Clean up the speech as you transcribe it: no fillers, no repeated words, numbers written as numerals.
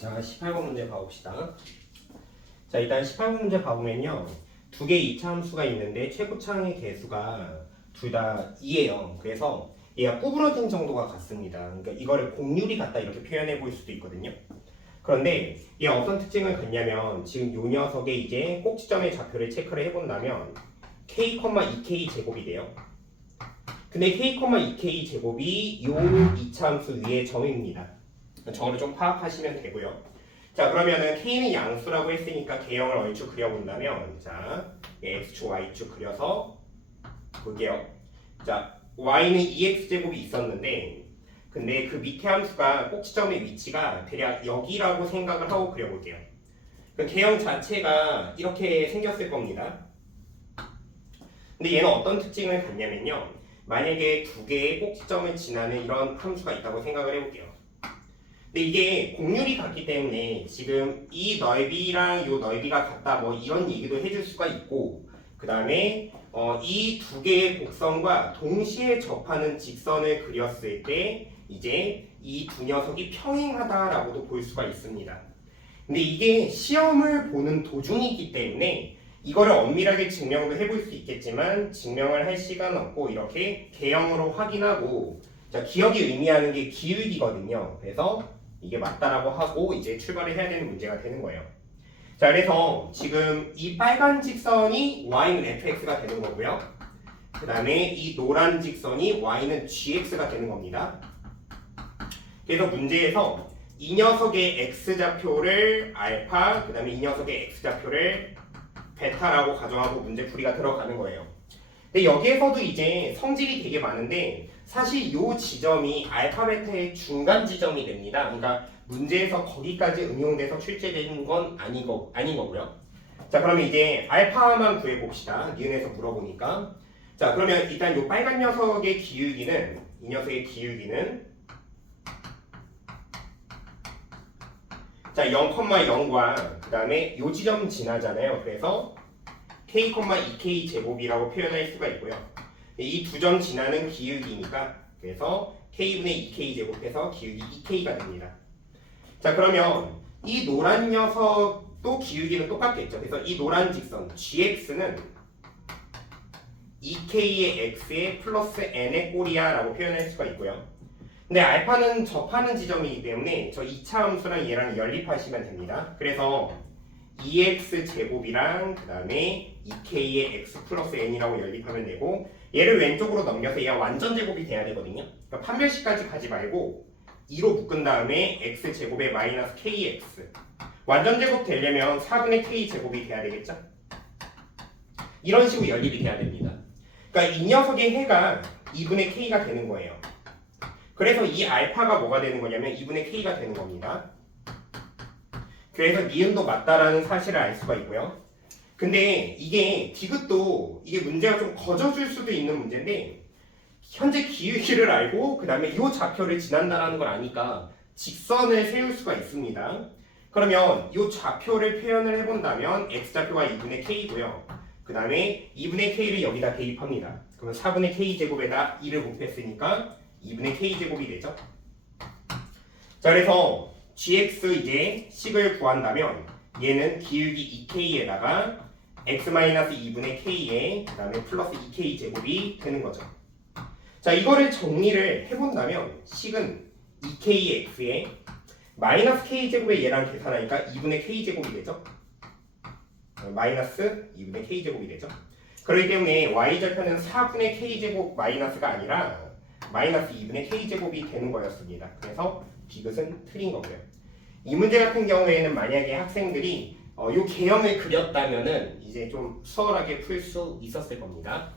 자, 18번 문제 봐봅시다. 자, 일단 18번 문제 봐보면요. 두 개의 이차 함수가 있는데 최고차항의 개수가 둘 다 2예요. 그래서 얘가 구부러진 정도가 같습니다. 그러니까 이거를 공률이 같다 이렇게 표현해 볼 수도 있거든요. 그런데 얘가 어떤 특징을 갖냐면 지금 요 녀석의 이제 꼭지점의 좌표를 체크를 해본다면 k,2k 제곱이 돼요. 근데 k,2k 제곱이 요 이차 함수 위의 점입니다. 저거를 좀 파악하시면 되고요. 자, 그러면은 k는 양수라고 했으니까 개형을 얼추 그려본다면 자, x축, y축 그려서 볼게요. 자, y는 2x제곱이 있었는데 근데 그 밑에 함수가 꼭지점의 위치가 대략 여기라고 생각을 하고 그려볼게요. 그 개형 자체가 이렇게 생겼을 겁니다. 근데 얘는 어떤 특징을 갖냐면요. 만약에 두 개의 꼭지점을 지나는 이런 함수가 있다고 생각을 해볼게요. 근데 이게 공률이 같기 때문에 지금 이 넓이랑 이 넓이가 같다 뭐 이런 얘기도 해줄 수가 있고 그 다음에 이 두 개의 곡선과 동시에 접하는 직선을 그렸을 때 이제 이 두 녀석이 평행하다라고도 볼 수가 있습니다. 근데 이게 시험을 보는 도중이기 때문에 이거를 엄밀하게 증명도 해볼 수 있겠지만 증명을 할 시간은 없고 이렇게 개형으로 확인하고 자, 기억이 의미하는 게 기울기거든요. 그래서 이게 맞다라고 하고 이제 출발을 해야 되는 문제가 되는 거예요. 자, 그래서 지금 이 빨간 직선이 y는 fx가 되는 거고요. 그 다음에 이 노란 직선이 y는 gx가 되는 겁니다. 그래서 문제에서 이 녀석의 x좌표를 알파, 그 다음에 이 녀석의 x좌표를 베타라고 가정하고 문제 풀이가 들어가는 거예요. 근데 여기에서도 이제 성질이 되게 많은데 사실 이 지점이 알파 베타의 중간 지점이 됩니다. 그러니까 문제에서 거기까지 응용돼서 출제되는 건 아닌 거고요. 자, 그러면 이제 알파만 구해봅시다. 니은에서 물어보니까. 자, 그러면 일단 이 빨간 녀석의 기울기는 이 녀석의 기울기는 자 0,0과 그 다음에 이 지점 지나잖아요. 그래서 k,2k 제곱이라고 표현할 수가 있고요. 이 두 점 지나는 기울기니까 그래서 k분의 2k 제곱해서 기울기 2k가 됩니다. 자, 그러면 이 노란 녀석도 기울기는 똑같겠죠. 그래서 이 노란 직선 gx는 2k의 x에 플러스 n의 꼴이야 라고 표현할 수가 있고요. 근데 알파는 접하는 지점이기 때문에 저 2차 함수랑 얘랑 연립하시면 됩니다. 그래서 2x 제곱이랑 그 다음에 2k의 x 플러스 n이라고 연립하면 되고 얘를 왼쪽으로 넘겨서 얘가 완전 제곱이 돼야 되거든요. 그러니까 판별식까지 가지 말고 2로 묶은 다음에 x 제곱에 마이너스 kx 완전 제곱 되려면 4분의 k 제곱이 돼야 되겠죠? 이런 식으로 연립이 돼야 됩니다. 그러니까 이 녀석의 해가 2분의 k가 되는 거예요. 그래서 이 알파가 뭐가 되는 거냐면 2분의 k가 되는 겁니다. 그래서 니은도 맞다라는 사실을 알 수가 있고요. 근데 이게 디귿도 이게 문제가 좀 거저줄 수도 있는 문제인데 현재 기울기를 알고 그 다음에 이 좌표를 지난다라는 걸 아니까 직선을 세울 수가 있습니다. 그러면 이 좌표를 표현을 해본다면 x좌표가 2분의 k고요. 그 다음에 2분의 k를 여기다 대입합니다. 그러면 4분의 k 제곱에다 2를 곱했으니까 2분의 k 제곱이 되죠. 자, 그래서 gx 이제 식을 구한다면 얘는 기울기 2k에다가 x-2분의 k에 그 다음에 플러스 2k 제곱이 되는 거죠. 자, 이거를 정리를 해본다면 식은 2k의 x에 마이너스 k 제곱에 얘랑 계산하니까 2분의 k 제곱이 되죠. 마이너스 2분의 k 제곱이 되죠. 그렇기 때문에 y좌표는 4분의 k 제곱 마이너스가 아니라 마이너스 2분의 k 제곱이 되는 거였습니다. 그래서 디귿은 틀린 거고요. 이 문제 같은 경우에는 만약에 학생들이 요 개형을 그렸다면은 이제 좀 수월하게 풀 수 있었을 겁니다.